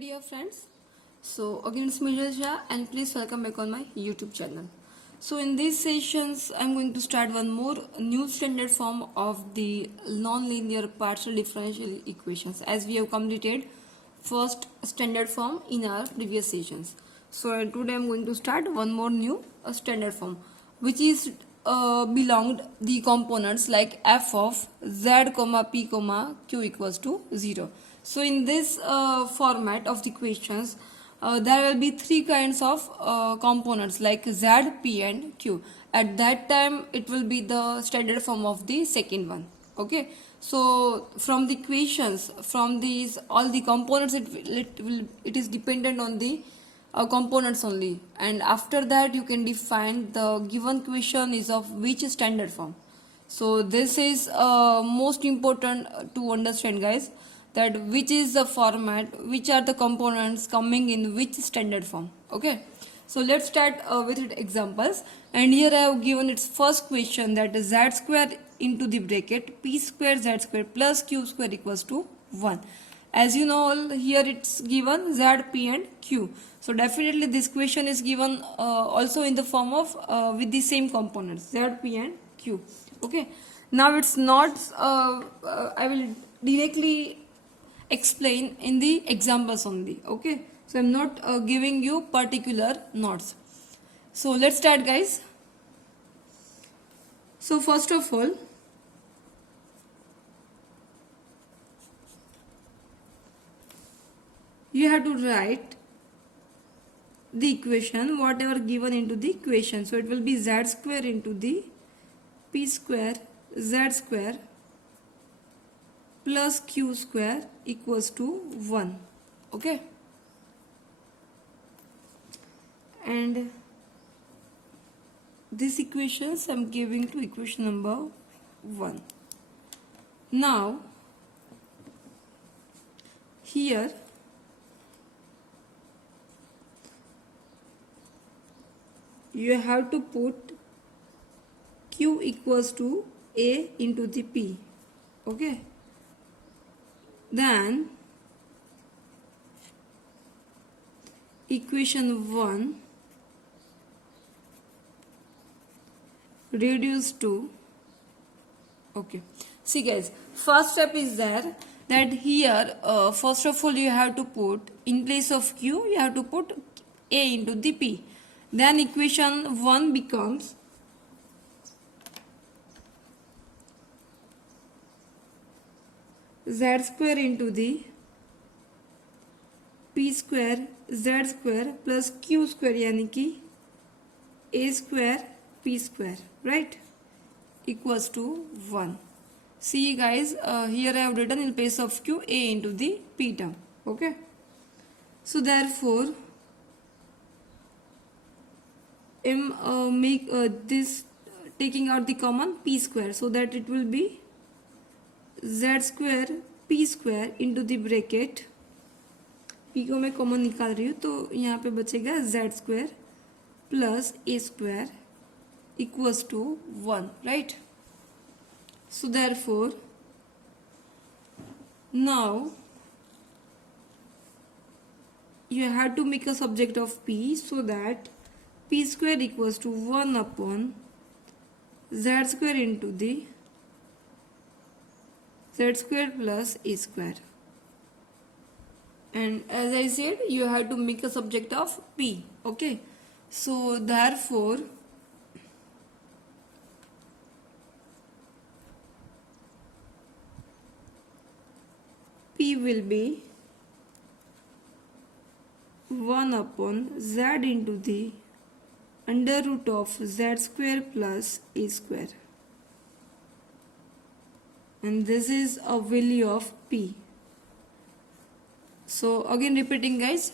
dear friends. So again it's Mijal Shah and please welcome back on my YouTube channel. So in these sessions I'm going to start one more new standard form of the non-linear partial differential equations as we have completed first standard form in our previous sessions. So today I'm going to start one more new standard form which is belonged the components like f of z comma p comma q equals to 0. So in this format of the questions there will be three kinds of components like z, p and q. At that time it will be the standard form of the second one. Okay, so from the equations, from these all the components, it is dependent on the components only, and after that you can define the given question is of which standard form. So this is most important to understand, guys, that which is the format, which are the components coming in which standard form. Okay, so let's start with examples, and here I have given its first question, that is z square into the bracket p square z square plus q square equals to 1. As you know, here it's given z, p and q. So definitely this question is given also in the form of with the same components z, p and q. Okay, now it's not I will directly explain in the examples only. Okay, so I'm not giving you particular notes. So let's start, guys. So first of all, you have to write the equation whatever given into the equation. So it will be z square into the p square z square plus q square equals to 1. Okay, and these equations I'm giving to equation number 1. Now here you have to put q equals to a into the p. Okay, then equation 1 reduce to, okay, see guys, first step is there, that here first of all you have to put in place of q you have to put a into the p. Then equation 1 becomes z square into the p square z square plus q square, यानी कि a square p square, right, equals to 1. See guys, here I have written in place of q a into the p term. Okay, so therefore make this taking out the common p square, so that it will be z square p square into the bracket, p को मैं common निकाल रही हूँ तो यहाँ पे बचेगा z square plus a square equals to 1, right? So therefore now you have to make a subject of p, so that p square equals to 1 upon z square into the z square plus a square. And as I said, you have to make a subject of p. Okay, so therefore p will be 1 upon z into the under root of z square plus a square, and this is a value of p. So again repeating, guys,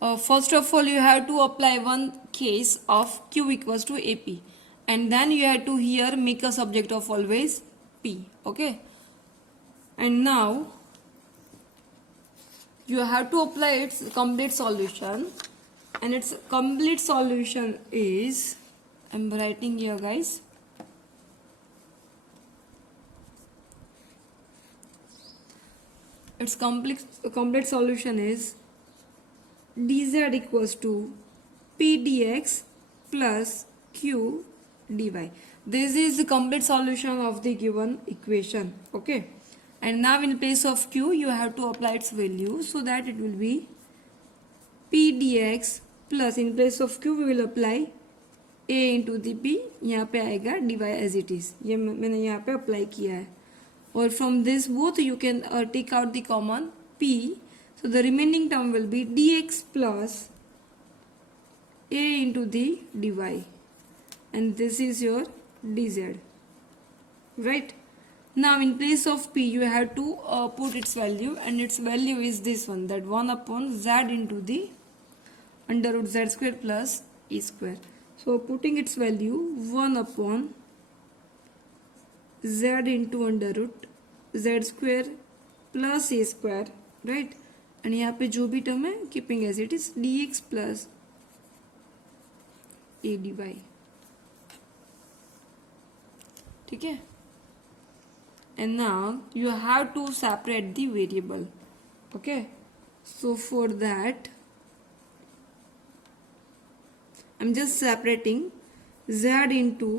first of all you have to apply one case of q equals to ap, and then you have to here make a subject of always p. Okay, and now you have to apply its complete solution, and its complete solution is, I'm writing here, guys, its complete solution is dz equals to p dx plus q dy. This is the complete solution of the given equation. Okay, and now in place of q you have to apply its value, so that it will be p dx plus, in place of q we will apply a into the p, यहाँ पे आएगा dy as it is, ये मैंने यहाँ पे apply किया है. और from this both you can take out the common p, so the remaining term will be dx plus a into the dy, and this is your dz, right? Now in place of p you have to put its value, and its value is this one, that 1 upon z into the under root z square plus e square. So putting its value 1 upon z into under root z square plus a square, right? and यहाँ पे जो भी term है keeping as it is dx plus a dy. ठीक है, and now you have to separate the variable. Okay, so for that I'm just separating z into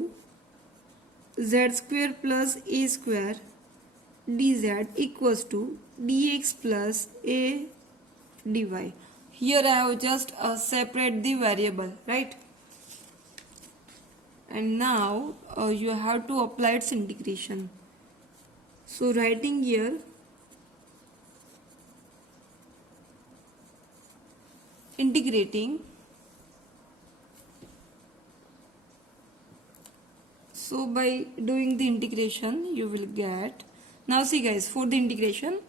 z square plus a square dz equals to dx plus a dy. Here I have just separate the variable, right? And now you have to apply its integration. So writing here integrating, so by doing the integration you will get, now see guys, for the integration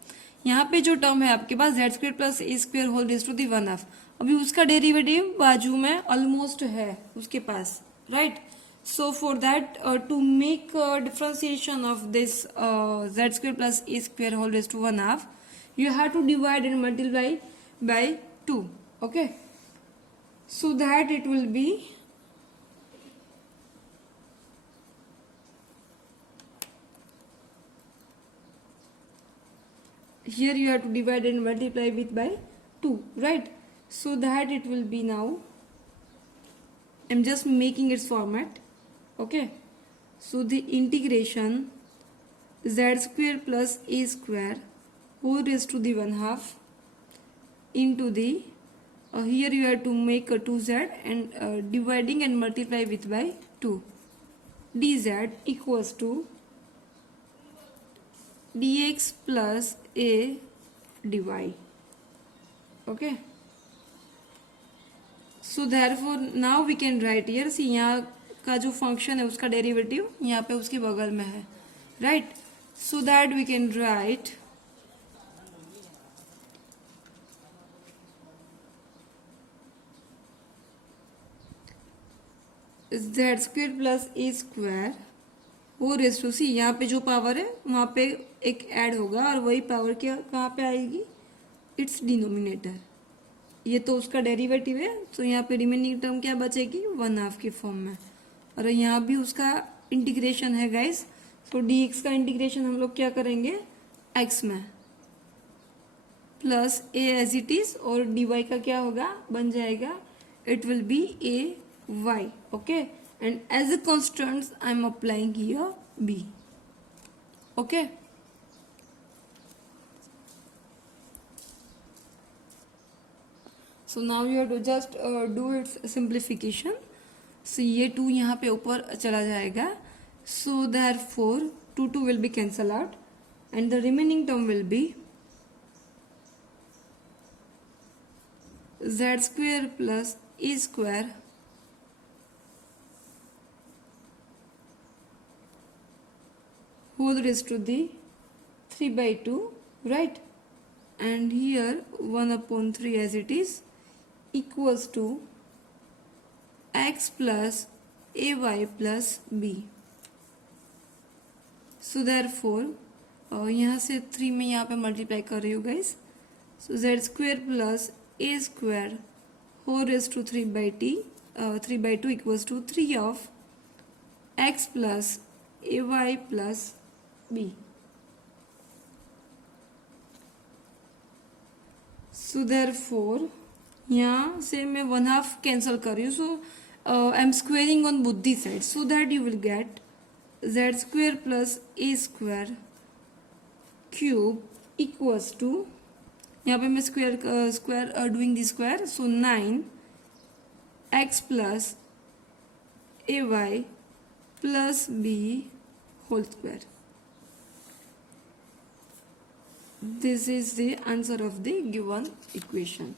यहाँ पे जो term है आपके पास z square plus a square whole raise to the 1/2, अभी उसका derivative बाजू में ऑलमोस्ट है उसके पास, right? So for that to make differentiation of this z square plus a square whole raised to 1/2, you have to divide and multiply by 2. Okay, so that it will be here you have to divide and multiply with by 2, right? So that it will be, now I'm just making its format. Okay, so the integration z square plus a square whole raised to the 1/2 into the here you have to make a 2z and dividing and multiply with by 2, dz equals to dx plus a dy. Okay, so therefore now we can write here, see यहाँ का जो function है उसका derivative यहाँ पे उसके बगल में है, right? So that we can write z square plus a square वो रेज टू सी, यहाँ पे जो पावर है वहाँ पे एक ऐड होगा और वही पावर क्या कहाँ पे आएगी, इट्स डिनोमिनेटर, ये तो उसका डेरिवेटिव है, तो यहाँ पे रिमेनिंग टर्म क्या बचेगी 1/2 की फॉर्म में, और यहाँ भी उसका इंटीग्रेशन है गाइस, तो dx का इंटीग्रेशन हम लोग क्या करेंगे x में plus a as it is, और dy का क्या होगा बन जाएगा, it will be a y. Okay, and as a constant I am applying here b. Okay, so now you have to just do its simplification. So ये 2 यहाँ पे ऊपर चला जाएगा, so therefore 2 will be cancel out and the remaining term will be z square plus a square whole raised to the 3/2, right? And here 1/3 as it is equals to x plus ay plus b. So therefore यहाँ से 3 में यहाँ पे multiply कर रही हूँ guys, so z square plus a square whole raise to 3/2 equals to 3 of x plus ay plus b. So therefore यहाँ से मैं 1/2 कैंसल कर रही हूँ. So I am squaring on both the side so that you will get z square plus a square cube equals to, यहाँ पे मैं square doing the square, so 9x plus a y plus b whole square. This is the answer of the given equation.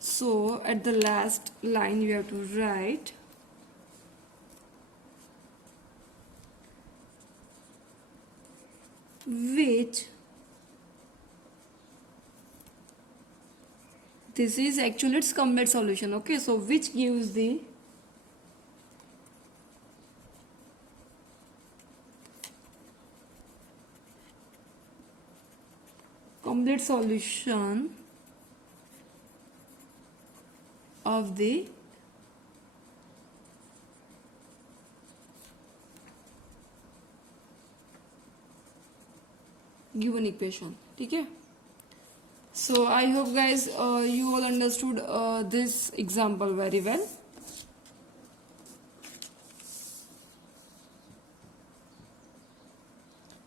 So at the last line you have to write which, this is actually its complete solution. Okay, so which gives the complete solution of the given equation. ठीक है. So I hope guys you all understood this example very well.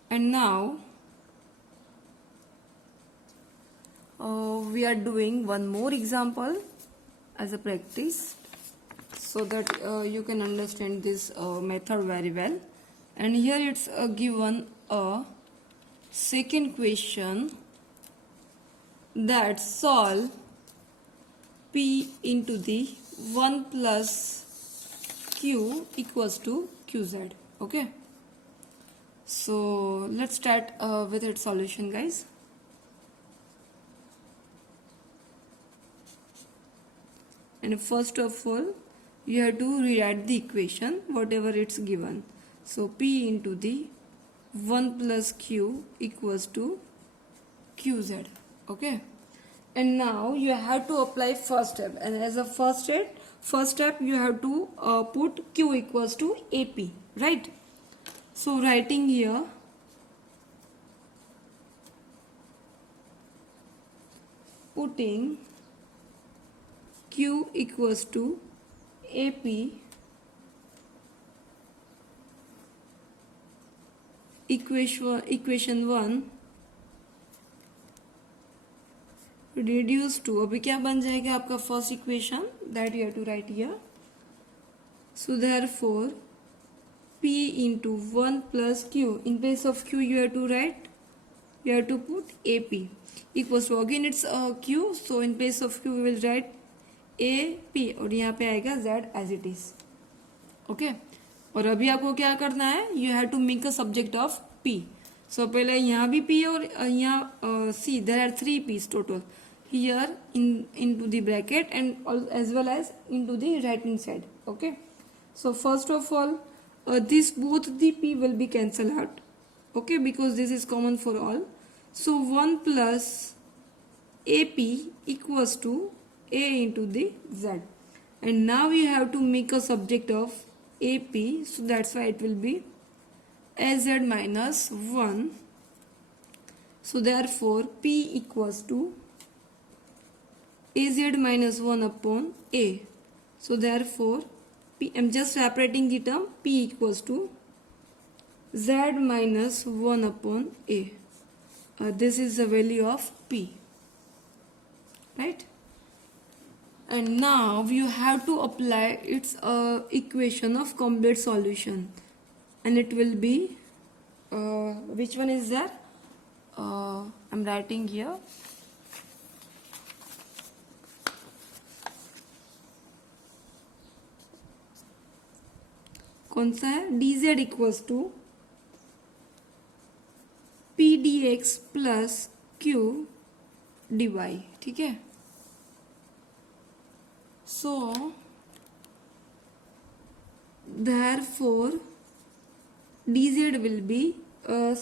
And now we are doing one more example as a practice so that you can understand this method very well. And here it's given a second question that solve p into the 1 plus q equals to qz. Okay, so let's start with its solution, guys. And first of all you have to rewrite the equation whatever it's given. So p into the 1 plus q equals to qz. Okay, and now you have to apply first step, and as a first step you have to put q equals to ap, right? So writing here putting q equals to ap equation 1 reduce to, अभी क्या बन जाएगा आपका first equation, that you have to write here. So therefore p into 1 plus q, in place of q you have to write, you have to put ap equals to, again it's q, so in place of q we will write ap और यहाँ पे आएगा z as it is. Okay, और अभी आपको क्या करना है, you have to make a subject of p. So पहले यहाँ भी p और यहाँ c, there are 3 p's total here into the bracket and as well as into the right hand side. Okay, so first of all this both the p will be cancelled out. Okay, because this is common for all. So 1 plus ap equals to a into the z, and now you have to make a subject of ap, so that's why it will be az minus 1. So therefore p equals to az minus 1 upon a. So therefore p, I'm just separating the term, p equals to z minus 1 upon a. This is the value of p, right? And now you have to apply its equation of complete solution, and it will be which one is there, I'm writing here, कौन सा है, dz equals to p d x plus q d y. ठीक है, सो therefore dz will be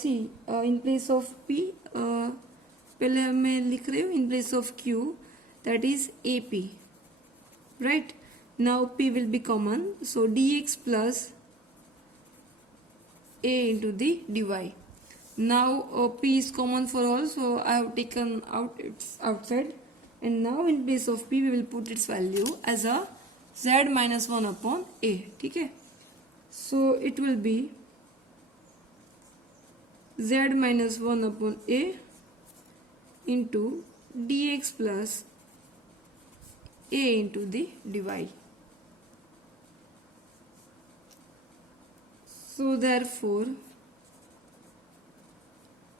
see in place of p, पहले मैं लिख रही हूँ in place of q, that is ap, right? Now p will be common, so dx plus a into the dy. Now p is common for all, so I have taken out its outside. and now in place of p we will put its value as a z minus 1 upon a. ठीक है, so it will be z minus 1 upon a into dx plus a into the dy. So therefore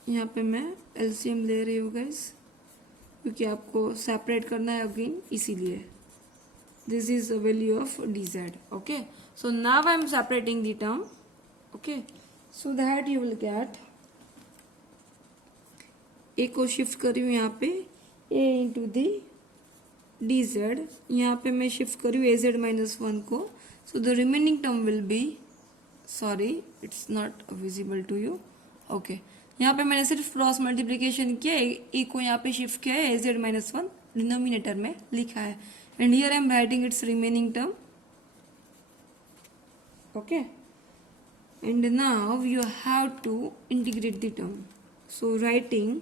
यहाँ पे मैं LCM ले रही हूँ guys, क्योंकि आपको सेपरेट करना है अगेन, इसीलिए this is the value of dz. Okay, so now I am separating the term. Okay, so that you will gate ए को शिफ्ट कर रही हूँ यहाँ पे a इंटू दी dz, यहाँ पे मैं शिफ्ट कर रही हूँ az माइनस 1 को. So the remaining term will be, sorry it's not visible to you. Okay, यहाँ पे मैंने सिर्फ क्रॉस मल्टीप्लीकेशन किया, ए को यहाँ पे शिफ्ट किया है, एजेड माइनस 1 डिनोमिनेटर में लिखा है, and here I am writing its remaining term. Okay, and now you have to integrate the term. So writing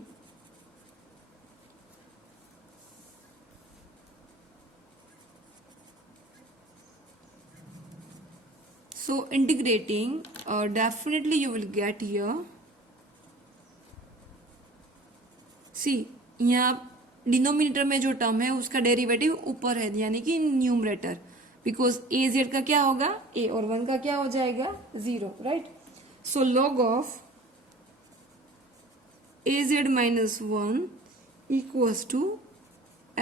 so integrating, definitely you will get here. See, यहाँ denominator में जो term है उसका derivative ऊपर है, यानी कि न्यूमरेटर, बिकॉज ए जेड का क्या होगा ए, और 1 का क्या हो जाएगा 0, right. So log of a z minus 1 equals to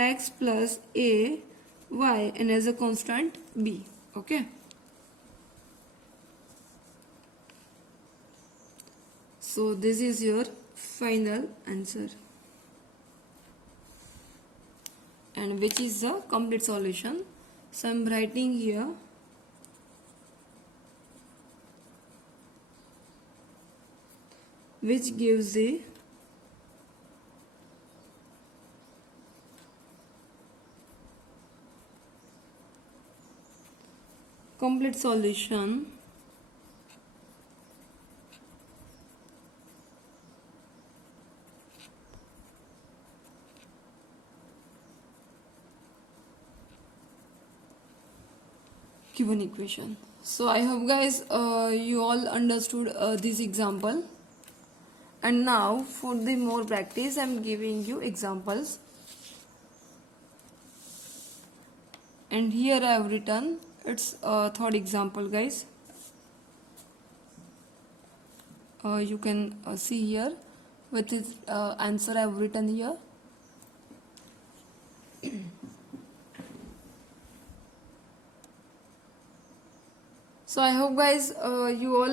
x plus a y and as a constant b. Okay, so this is your final answer, and which is the complete solution. So I'm writing here which gives the complete solution given equation. So I hope guys you all understood this example, and now for the more practice I'm giving you examples, and here I have written its third example guys. You can see here with its answer I have written here. So I hope guys you all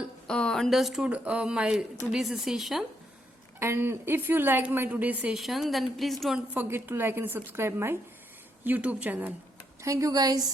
understood my today's session, and if you liked my today's session then please don't forget to like and subscribe my YouTube channel. Thank you guys.